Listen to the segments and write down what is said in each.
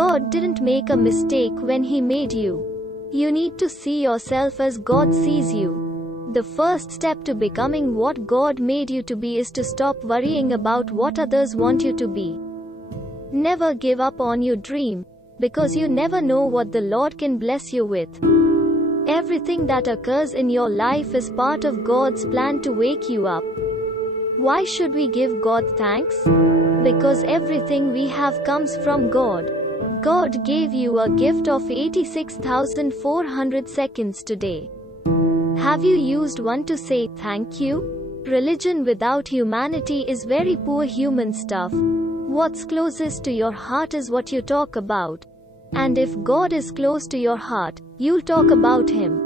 God didn't make a mistake when He made you. You need to see yourself as God sees you. The first step to becoming what God made you to be is to stop worrying about what others want you to be. Never give up on your dream, because you never know what the Lord can bless you with. Everything that occurs in your life is part of God's plan to wake you up. Why should we give God thanks? Because everything we have comes from God. God gave you a gift of 86,400 seconds today. Have you used one to say thank you? Religion without humanity is very poor human stuff. What's closest to your heart is what you talk about. And if God is close to your heart, you'll talk about Him.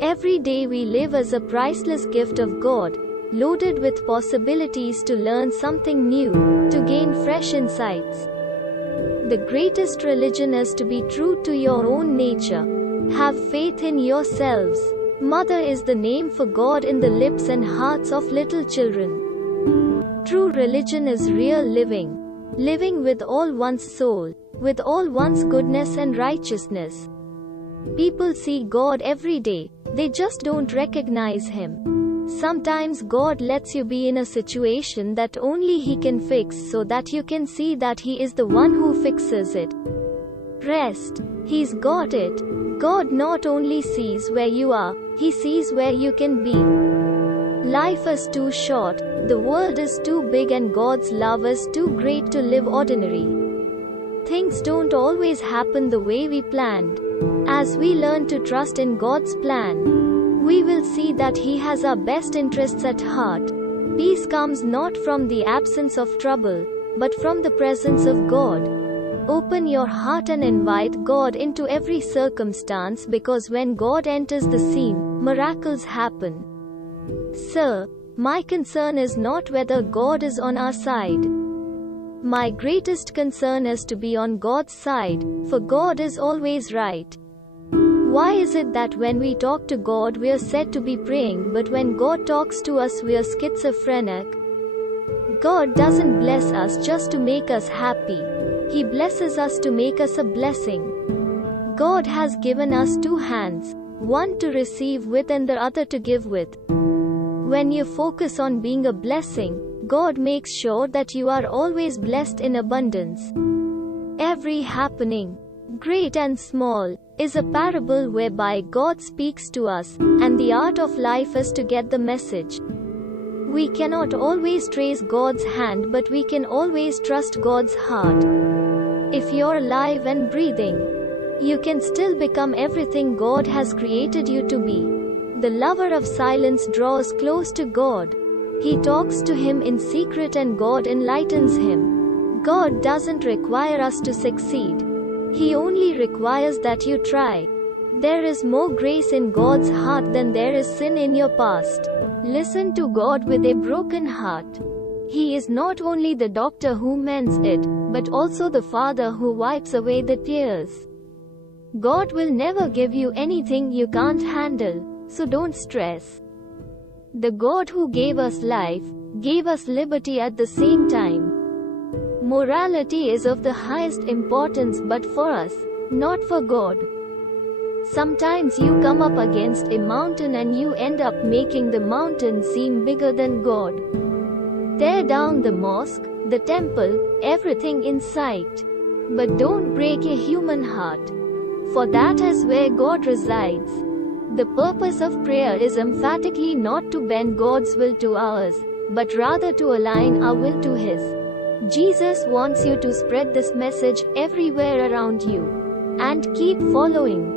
Every day we live as a priceless gift of God, loaded with possibilities to learn something new, to gain fresh insights. The greatest religion is to be true to your own nature. Have faith in yourselves. Mother is the name for God in the lips and hearts of little children. True religion is real living. Living with all one's soul, with all one's goodness and righteousness. People see God every day, they just don't recognize Him. Sometimes God lets you be in a situation that only He can fix so that you can see that He is the one who fixes it. Rest. He's got it. God not only sees where you are, He sees where you can be. Life is too short, the world is too big, and God's love is too great to live ordinary. Things don't always happen the way we planned. As we learn to trust in God's plan, we will see that He has our best interests at heart. Peace comes not from the absence of trouble, but from the presence of God. Open your heart and invite God into every circumstance, because when God enters the scene, miracles happen. Sir, my concern is not whether God is on our side. My greatest concern is to be on God's side, for God is always right. Why is it that when we talk to God we are said to be praying, but when God talks to us we are schizophrenic? God doesn't bless us just to make us happy. He blesses us to make us a blessing. God has given us two hands, one to receive with and the other to give with. When you focus on being a blessing, God makes sure that you are always blessed in abundance. Every happening, great and small, is a parable whereby God speaks to us, and the art of life is to get the message. We cannot always trace God's hand, but we can always trust God's heart. If you're alive and breathing, you can still become everything God has created you to be. The lover of silence draws close to God. He talks to Him in secret and God enlightens him. God doesn't require us to succeed. He only requires that you try. There is more grace in God's heart than there is sin in your past. Listen to God with a broken heart. He is not only the doctor who mends it, but also the Father who wipes away the tears. God will never give you anything you can't handle, so don't stress. The God who gave us life, gave us liberty at the same time. Morality is of the highest importance, but for us, not for God. Sometimes you come up against a mountain and you end up making the mountain seem bigger than God. Tear down the mosque, the temple, everything in sight. But don't break a human heart. For that is where God resides. The purpose of prayer is emphatically not to bend God's will to ours, but rather to align our will to His. Jesus wants you to spread this message everywhere around you. And keep following.